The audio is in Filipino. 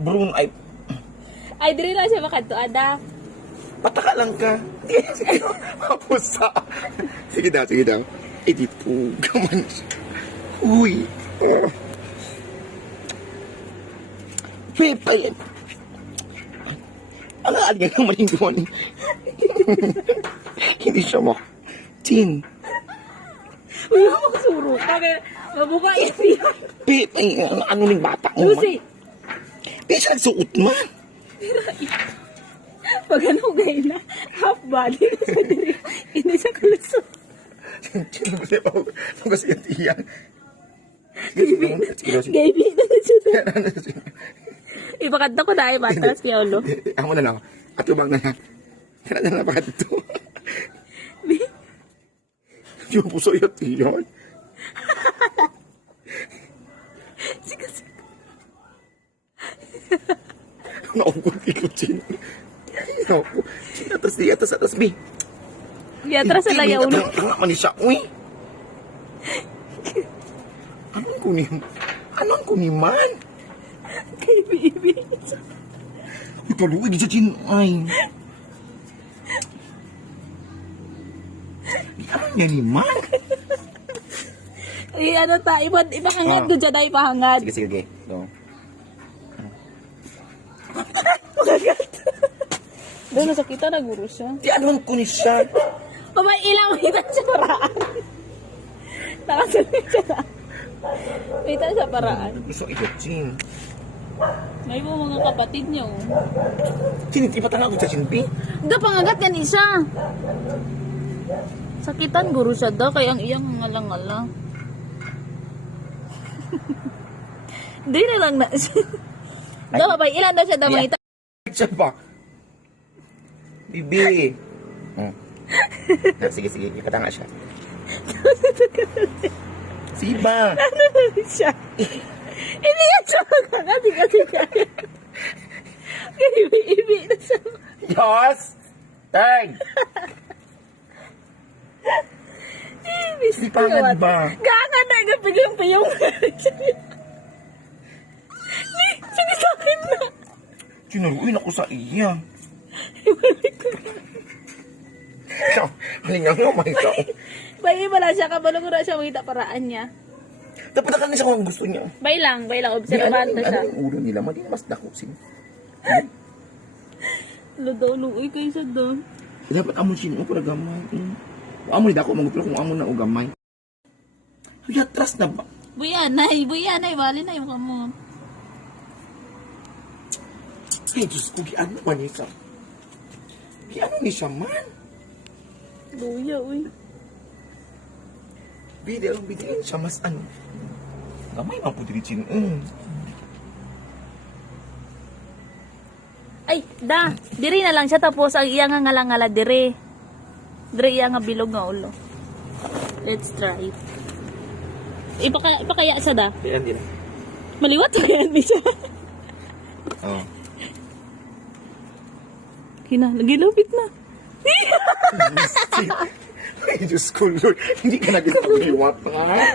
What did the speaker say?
Bruno, ay, Ay, diri lang siya makadto, ada. pataka lang ka. Mapusa. Sige daw. Eh, di po, gaman siya. Uy. Pepe. Ang aaligan ng malinggon. Hindi siya mo. Chin. Uy, magsuro ka. Mabuka isi. Pepe, ano ning bata mo? Lucy. Pepe, siya nagsuot man. Pag ano gay na, half body na sa diri. Hindi siya kalusot. Chin, pag yan iyan. Gaby na siya diri. Ipakanta ko na ay batas, Piolo. Ako na lang. At ubang na lang. Kaya na napakad ito. Yung puso yun, yun. Sige. Naukot ikot Chin. Naukot. Chin, atas, B. Yatra sa layaw ulo. Tanga man siya, uy. Anong kuniman? Kay baby. Ito, luwig sa Chin, ay. Anong yan ni man? Ay, ano ta, ipahangad ko dyan ay ipahangad. Sige. So. Doon, nasakita na guro siya. Di anong kunis siya? Pabay, ilang kita sa paraan. Nakasalit siya na. Kita sa paraan. Gusto ikot, Chin. May mga kapatid niya, oh. Chin, di pa tanga ko sa Chin, B. Da, pangagat yan isa. Sakitan guro siya da, kaya ang iyang ngalang-ngalang. Di na lang na siya. Da, pabay, ilan daw siya da, Yeah. makita. Siya ba? Bibi. Sige. Ipatanga siya. Sige ba? Ano siya? Hindi yan siya magkangat, kasi kaya. Ibi na siya. Yes! Tag! Di pangad ba? Gangan na, gapigong-piyong. Sige sa akin na. Sinaruin ako sa iya. So, halingang naman ikaw. Bay, wala siya, kabalo ko na siya makita paraan niya. Dapat na siya kung gusto niya. Bay lang, obserbahan na siya. Ano yung ulo nila? Madi mas dakusin. Ludaw-luoy kayo sa doon. Dapat amon sino ko na gamay. Amo ni dako magupilo kung amo na o gamay. Ay, atras na ba? Buyanay, bali na yung kamo. Ay, Diyos ko, giano ba niya siya? Giano ni siya man? Luya, uy. Bidiin siya mas ano. Gamay man po diri Chin. Ay, diri na lang siya tapos ang iya nga ngala-ngala diri. Diri iya nga bilog nga ulo. Let's try. Ipakaya sa da. Di na. Maliwat ba yan ni siya? Oo. Nagilapit na. Ay, Diyos ko, Lord. Hindi ka nagkakaliwat, ha?